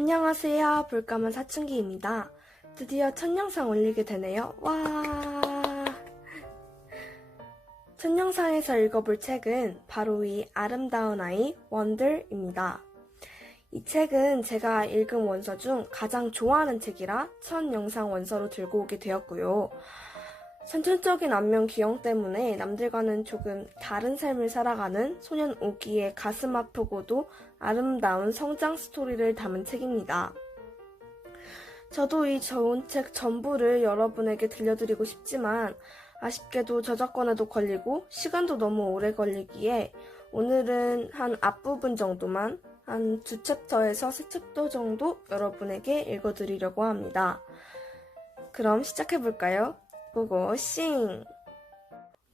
안녕하세요. 볼까만 사춘기입니다. 드디어 첫 영상 올리게 되네요. 와! 첫 영상에서 읽어볼 책은 바로 이 아름다운 아이 원더입니다. 이 책은 제가 읽은 원서 중 가장 좋아하는 책이라 첫 영상 원서로 들고 오게 되었고요. 선천적인 안면 기형 때문에 남들과는 조금 다른 삶을 살아가는 소년 오기의 가슴 아프고도 아름다운 성장 스토리를 담은 책입니다. 저도 이 좋은 책 전부를 여러분에게 들려드리고 싶지만 아쉽게도 저작권에도 걸리고 시간도 너무 오래 걸리기에 오늘은 한 앞부분 정도만 한 2챕터에서 3챕터 정도 여러분에게 읽어드리려고 합니다. 그럼 시작해볼까요? 고고 싱!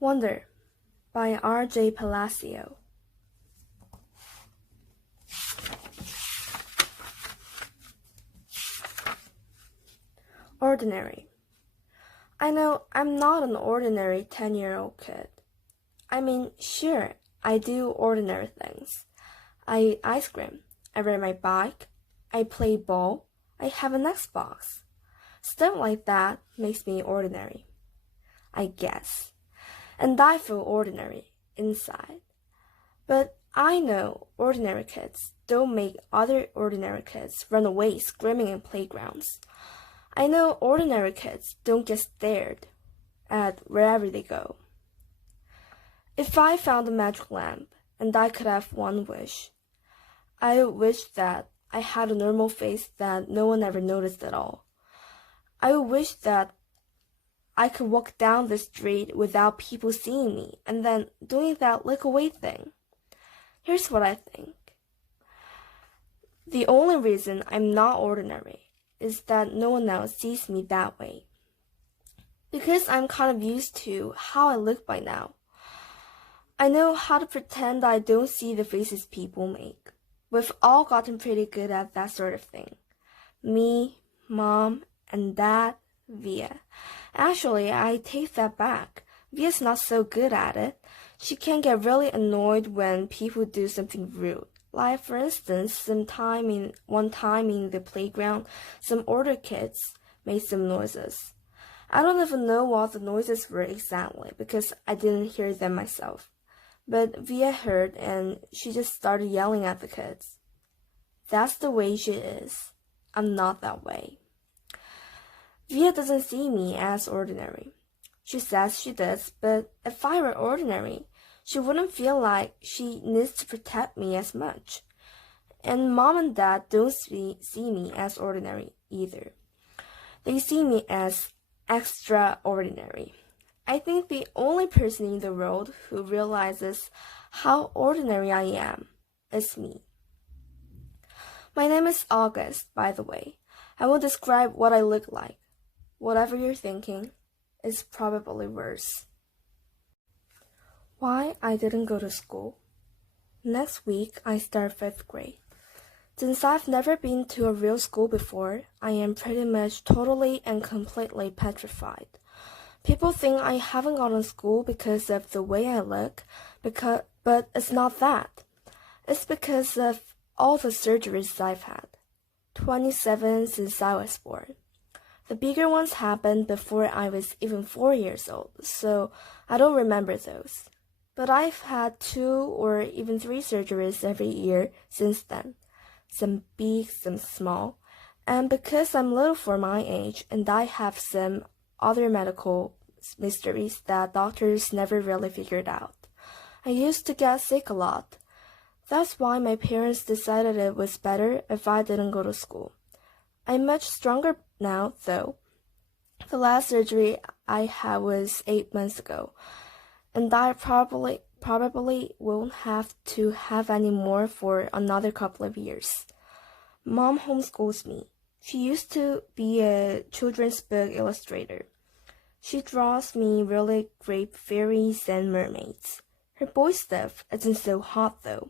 Wonder by R.J. Palacio. Ordinary. I know I'm not an ordinary 10-year-old kid. I mean, sure, I do ordinary things. I eat ice cream. I ride my bike. I play ball. I have an Xbox. Stuff like that makes me ordinary, I guess. And I feel ordinary inside. But I know ordinary kids don't make other ordinary kids run away screaming in playgrounds. I know ordinary kids don't get stared at wherever they go. If I found a magic lamp and I could have one wish, I would wish that I had a normal face that no one ever noticed at all. I would wish that I could walk down the street without people seeing me and then doing that look away thing. Here's what I think. The only reason I'm not ordinary is that no one else sees me that way. Because I'm kind of used to how I look by now. I know how to pretend I don't see the faces people make. We've all gotten pretty good at that sort of thing. Me, Mom, and Dad, Via. Actually, I take that back. Via's not so good at it. She can get really annoyed when people do something rude. Like, for instance, one time in the playground, some older kids made some noises. I don't even know what the noises were exactly because I didn't hear them myself. But Via heard and she just started yelling at the kids. That's the way she is. I'm not that way. Via doesn't see me as ordinary. She says she does, but if I were ordinary, she wouldn't feel like she needs to protect me as much. And Mom and Dad don't see me as ordinary either. They see me as extraordinary. I think the only person in the world who realizes how ordinary I am is me. My name is August, by the way. I won't describe what I look like. Whatever you're thinking is probably worse. Why I didn't go to school. Next week, I start 5th grade. Since I've never been to a real school before, I am pretty much totally and completely petrified. People think I haven't gone to school because of the way I look, but it's not that. It's because of all the surgeries I've had. 27 since I was born. The bigger ones happened before I was even 4 years old, so I don't remember those. But I've had 2 or even 3 surgeries every year since then. Some big, some small. And because I'm little for my age and I have some other medical mysteries that doctors never really figured out, I used to get sick a lot. That's why my parents decided it was better if I didn't go to school. I'm much stronger now, though. The last surgery I had was 8 months ago, and I probably won't have to have any more for another couple of years. Mom homeschools me. She used to be a children's book illustrator. She draws me really great fairies and mermaids. Her boy stuff isn't so hot, though.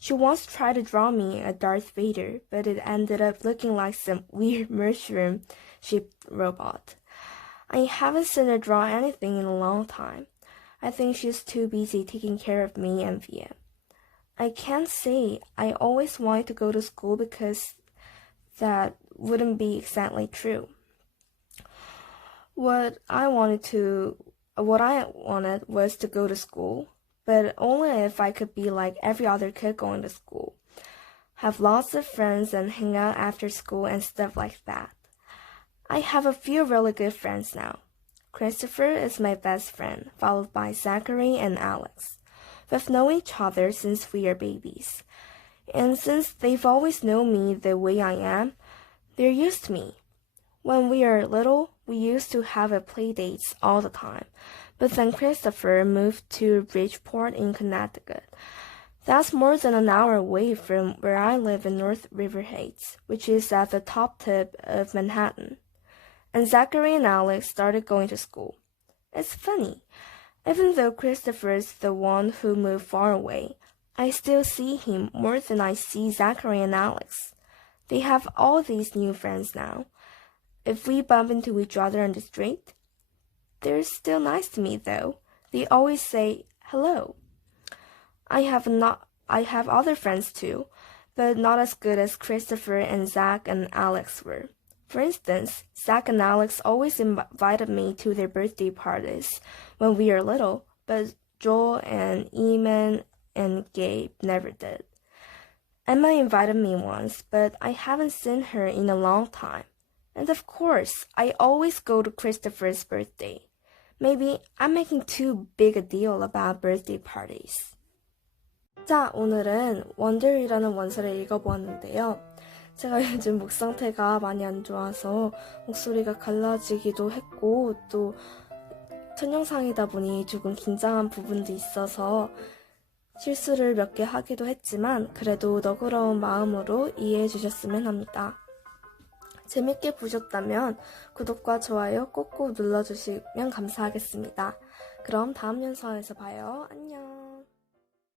She once tried to draw me a Darth Vader, but it ended up looking like some weird mushroom-shaped robot. I haven't seen her draw anything in a long time. I think she's too busy taking care of me and Via. I can't say I always wanted to go to school because that wouldn't be exactly true. What I wanted was to go to school, but only if I could be like every other kid going to school. Have lots of friends and hang out after school and stuff like that. I have a few really good friends now. Christopher is my best friend, followed by Zachary and Alex. We've known each other since we are babies. And since they've always known me the way I am, they're used to me. When we were little, we used to have a play dates all the time. But then Christopher moved to Bridgeport in Connecticut. That's more than an hour away from where I live in North River Heights, which is at the top tip of Manhattan. And Zachary and Alex started going to school. It's funny. Even though Christopher is the one who moved far away, I still see him more than I see Zachary and Alex. They have all these new friends now. If we bump into each other on the street, they're still nice to me though. They always say hello. I have other friends too, but not as good as Christopher and Zach and Alex were. For instance, Zach and Alex always invited me to their birthday parties when we were little, but Joel and Eamon and Gabe never did. Emma invited me once, but I haven't seen her in a long time. And of course, I always go to Christopher's birthday. Maybe I'm making too big a deal about birthday parties. 자, 오늘은 원들이라는 원서를 읽어보았는데요. 제가 요즘 목 상태가 많이 안 좋아서 목소리가 갈라지기도 했고 또 첫 영상이다 보니 조금 긴장한 부분도 있어서 실수를 몇 개 하기도 했지만 그래도 너그러운 마음으로 이해해 주셨으면 합니다. 재밌게 보셨다면 구독과 좋아요 꼭꼭 눌러주시면 감사하겠습니다. 그럼 다음 영상에서 봐요. 안녕.